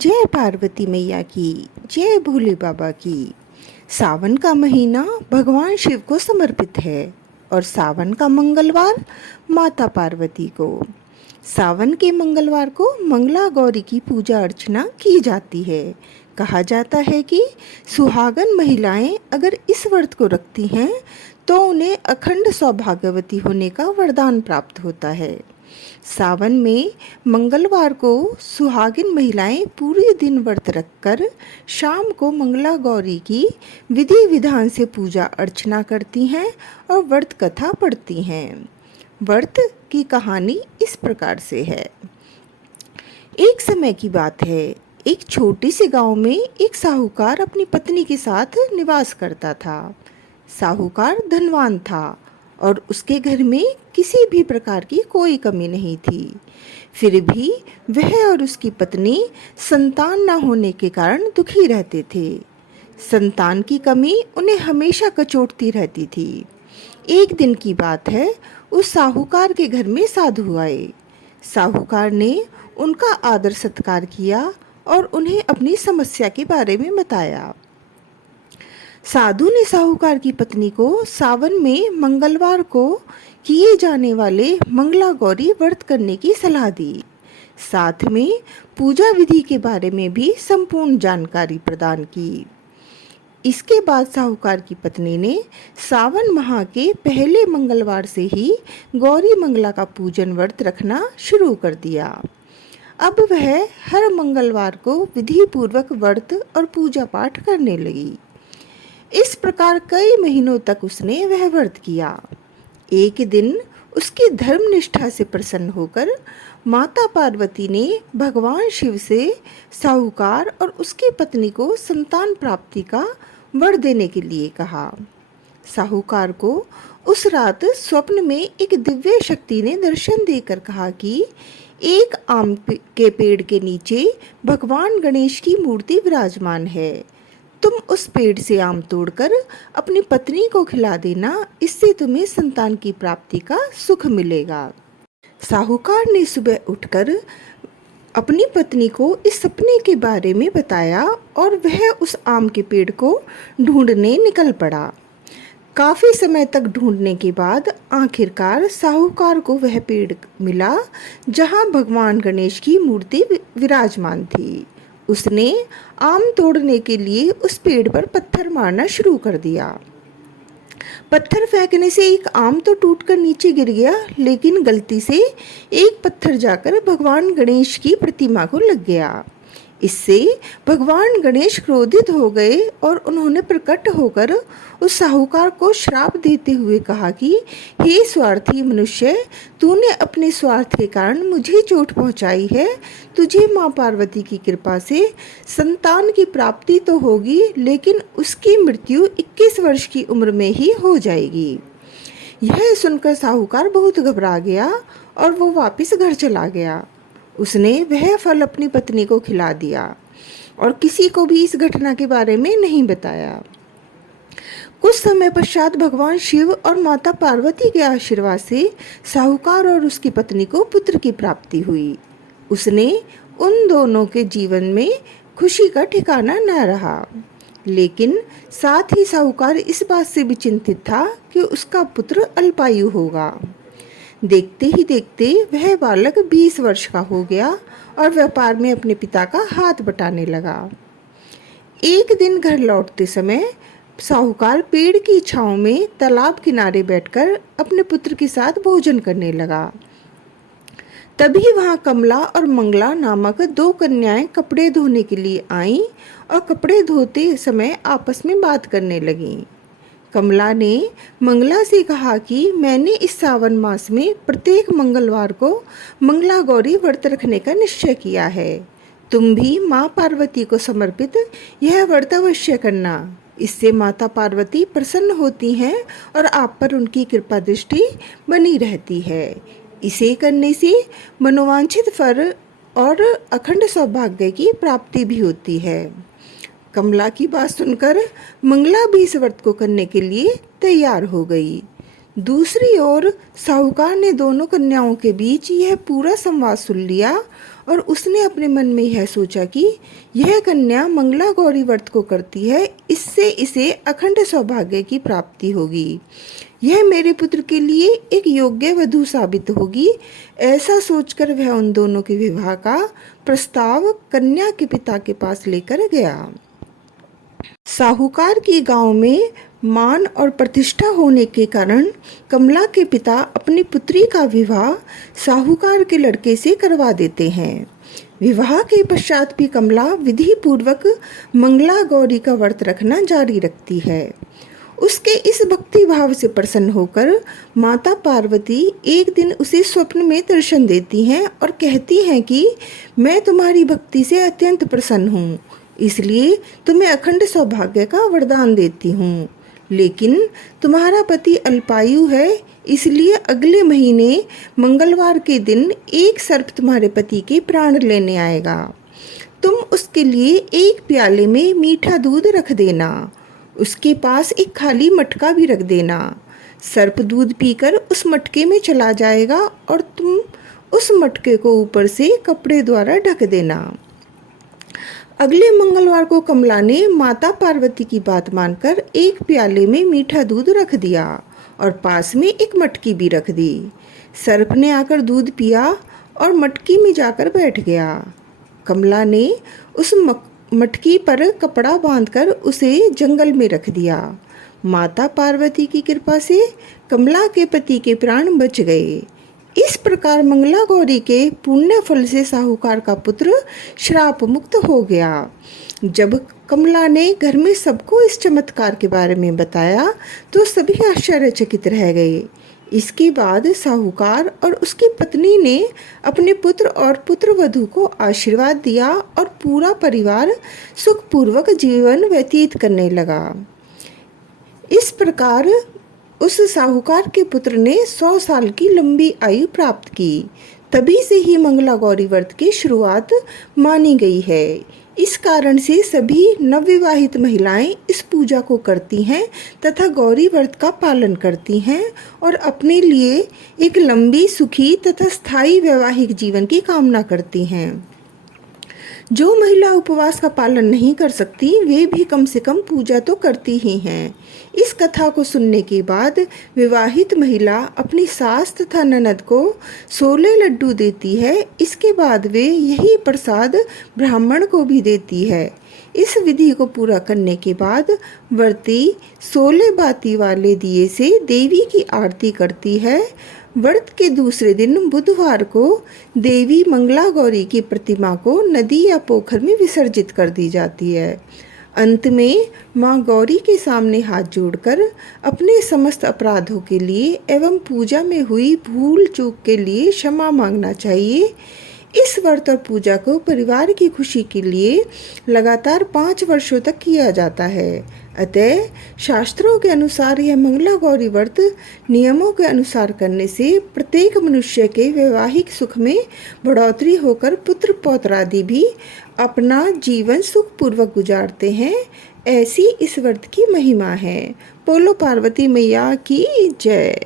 जय पार्वती मैया की, जय भोले बाबा की। सावन का महीना भगवान शिव को समर्पित है और सावन का मंगलवार माता पार्वती को। सावन के मंगलवार को मंगला गौरी की पूजा अर्चना की जाती है। कहा जाता है कि सुहागन महिलाएं अगर इस व्रत को रखती हैं तो उन्हें अखंड सौभाग्यवती होने का वरदान प्राप्त होता है। सावन में मंगलवार को सुहागिन महिलाएं पूरे दिन व्रत रखकर शाम को मंगला गौरी की विधि विधान से पूजा अर्चना करती हैं और व्रत कथा पढ़ती हैं। व्रत की कहानी इस प्रकार से है। एक समय की बात है, एक छोटे से गांव में एक साहूकार अपनी पत्नी के साथ निवास करता था। साहूकार धनवान था और उसके घर में किसी भी प्रकार की कोई कमी नहीं थी। फिर भी वह और उसकी पत्नी संतान न होने के कारण दुखी रहते थे। संतान की कमी उन्हें हमेशा कचोटती रहती थी। एक दिन की बात है, उस साहूकार के घर में साधु आए। साहूकार ने उनका आदर सत्कार किया और उन्हें अपनी समस्या के बारे में बताया। साधु ने साहूकार की पत्नी को सावन में मंगलवार को किए जाने वाले मंगला गौरी व्रत करने की सलाह दी। साथ में पूजा विधि के बारे में भी संपूर्ण जानकारी प्रदान की। इसके बाद साहूकार की पत्नी ने सावन माह के पहले मंगलवार से ही गौरी मंगला का पूजन व्रत रखना शुरू कर दिया। अब वह हर मंगलवार को विधि पूर्वक व्रत और पूजा पाठ करने लगी। इस प्रकार कई महीनों तक उसने वह व्रत किया। एक दिन उसकी धर्म निष्ठा से प्रसन्न होकर माता पार्वती ने भगवान शिव से साहूकार और उसकी पत्नी को संतान प्राप्ति का वर देने के लिए कहा। साहूकार को उस रात स्वप्न में एक दिव्य शक्ति ने दर्शन देकर कहा कि एक आम के पेड़ के नीचे भगवान गणेश की मूर्ति विराजमान है। तुम उस पेड़ से आम तोड़कर अपनी पत्नी को खिला देना, इससे तुम्हें संतान की प्राप्ति का सुख मिलेगा। साहूकार ने सुबह उठकर अपनी पत्नी को इस सपने के बारे में बताया और वह उस आम के पेड़ को ढूंढने निकल पड़ा। काफ़ी समय तक ढूंढने के बाद आखिरकार साहूकार को वह पेड़ मिला जहां भगवान गणेश की मूर्ति विराजमान थी। उसने आम तोड़ने के लिए उस पेड़ पर पत्थर मारना शुरू कर दिया। पत्थर फेंकने से एक आम तो टूटकर नीचे गिर गया, लेकिन गलती से एक पत्थर जाकर भगवान गणेश की प्रतिमा को लग गया। इससे भगवान गणेश क्रोधित हो गए और उन्होंने प्रकट होकर उस साहूकार को श्राप देते हुए कहा कि हे स्वार्थी मनुष्य, तूने अपने स्वार्थ के कारण मुझे चोट पहुंचाई है। तुझे माँ पार्वती की कृपा से संतान की प्राप्ति तो होगी, लेकिन उसकी मृत्यु 21 वर्ष की उम्र में ही हो जाएगी। यह सुनकर साहूकार बहुत घबरा गया और वो वापस घर चला गया। उसने वह फल अपनी पत्नी को खिला दिया और किसी को भी इस घटना के बारे में नहीं बताया। कुछ समय पश्चात भगवान शिव और माता पार्वती के आशीर्वाद से साहूकार और उसकी पत्नी को पुत्र की प्राप्ति हुई। उसने उन दोनों के जीवन में खुशी का ठिकाना न रहा, लेकिन साथ ही साहूकार इस बात से भी चिंतित था कि उसका पुत्र अल्पायु होगा। देखते ही देखते वह बालक 20 वर्ष का हो गया और व्यापार में अपने पिता का हाथ बटाने लगा। एक दिन घर लौटते समय साहूकार पेड़ की छांव में तालाब किनारे बैठकर अपने पुत्र के साथ भोजन करने लगा। तभी वहां कमला और मंगला नामक 2 कन्याएं कपड़े धोने के लिए आईं और कपड़े धोते समय आपस में बात करने लगीं। कमला ने मंगला से कहा कि मैंने इस सावन मास में प्रत्येक मंगलवार को मंगला गौरी व्रत रखने का निश्चय किया है। तुम भी माँ पार्वती को समर्पित यह व्रत अवश्य करना। इससे माता पार्वती प्रसन्न होती हैं और आप पर उनकी कृपा दृष्टि बनी रहती है। इसे करने से मनोवांछित फल और अखंड सौभाग्य की प्राप्ति भी होती है। कमला की बात सुनकर मंगला भी इस व्रत को करने के लिए तैयार हो गई। दूसरी ओर साहूकार ने दोनों कन्याओं के बीच यह पूरा संवाद सुन लिया और उसने अपने मन में यह सोचा कि यह कन्या मंगला गौरी व्रत को करती है, इससे इसे अखंड सौभाग्य की प्राप्ति होगी। यह मेरे पुत्र के लिए एक योग्य वधू साबित होगी। ऐसा सोचकर वह उन दोनों के विवाह का प्रस्ताव कन्या के पिता के पास लेकर गया। साहूकार की गांव में मान और प्रतिष्ठा होने के कारण कमला के पिता अपनी पुत्री का विवाह साहूकार के लड़के से करवा देते हैं। विवाह के पश्चात भी कमला विधि पूर्वक मंगला गौरी का व्रत रखना जारी रखती है। उसके इस भक्ति भाव से प्रसन्न होकर माता पार्वती एक दिन उसे स्वप्न में दर्शन देती हैं और कहती हैं कि मैं तुम्हारी भक्ति से अत्यंत प्रसन्न हूँ, इसलिए तुम्हें अखंड सौभाग्य का वरदान देती हूँ। लेकिन तुम्हारा पति अल्पायु है, इसलिए अगले महीने मंगलवार के दिन एक सर्प तुम्हारे पति के प्राण लेने आएगा। तुम उसके लिए एक प्याले में मीठा दूध रख देना, उसके पास एक खाली मटका भी रख देना। सर्प दूध पीकर उस मटके में चला जाएगा और तुम उस मटके को ऊपर से कपड़े द्वारा ढक देना। अगले मंगलवार को कमला ने माता पार्वती की बात मानकर एक प्याले में मीठा दूध रख दिया और पास में एक मटकी भी रख दी। सर्प ने आकर दूध पिया और मटकी में जाकर बैठ गया। कमला ने उस मटकी पर कपड़ा बांधकर उसे जंगल में रख दिया। माता पार्वती की कृपा से कमला के पति के प्राण बच गए। इस प्रकार मंगला गौरी के पुण्य फल से साहूकार का पुत्र श्राप मुक्त हो गया। जब कमला ने घर में सबको इस चमत्कार के बारे में बताया तो सभी आश्चर्यचकित रह गए। इसके बाद साहूकार और उसकी पत्नी ने अपने पुत्र और पुत्रवधू को आशीर्वाद दिया और पूरा परिवार सुखपूर्वक जीवन व्यतीत करने लगा। इस प्रकार उस साहूकार के पुत्र ने 100 साल की लंबी आयु प्राप्त की। तभी से ही मंगला गौरी व्रत की शुरुआत मानी गई है। इस कारण से सभी नवविवाहित महिलाएं इस पूजा को करती हैं तथा गौरी व्रत का पालन करती हैं और अपने लिए एक लंबी, सुखी तथा स्थायी वैवाहिक जीवन की कामना करती हैं। जो महिला उपवास का पालन नहीं कर सकती वे भी कम से कम पूजा तो करती ही हैं। इस कथा को सुनने के बाद विवाहित महिला अपनी सास तथा ननद को 16 लड्डू देती है। इसके बाद वे यही प्रसाद ब्राह्मण को भी देती है। इस विधि को पूरा करने के बाद व्रती 16 बाती वाले दिए से देवी की आरती करती है। व्रत के दूसरे दिन बुधवार को देवी मंगला गौरी की प्रतिमा को नदी या पोखर में विसर्जित कर दी जाती है। अंत में माँ गौरी के सामने हाथ जोड़कर अपने समस्त अपराधों के लिए एवं पूजा में हुई भूल चूक के लिए क्षमा मांगना चाहिए। इस व्रत और पूजा को परिवार की खुशी के लिए लगातार 5 वर्षों तक किया जाता है। अतः शास्त्रों के अनुसार यह मंगला गौरी व्रत नियमों के अनुसार करने से प्रत्येक मनुष्य के वैवाहिक सुख में बढ़ोतरी होकर पुत्र पौत्रादि भी अपना जीवन सुखपूर्वक गुजारते हैं। ऐसी इस व्रत की महिमा है। बोलो पार्वती मैया की जय।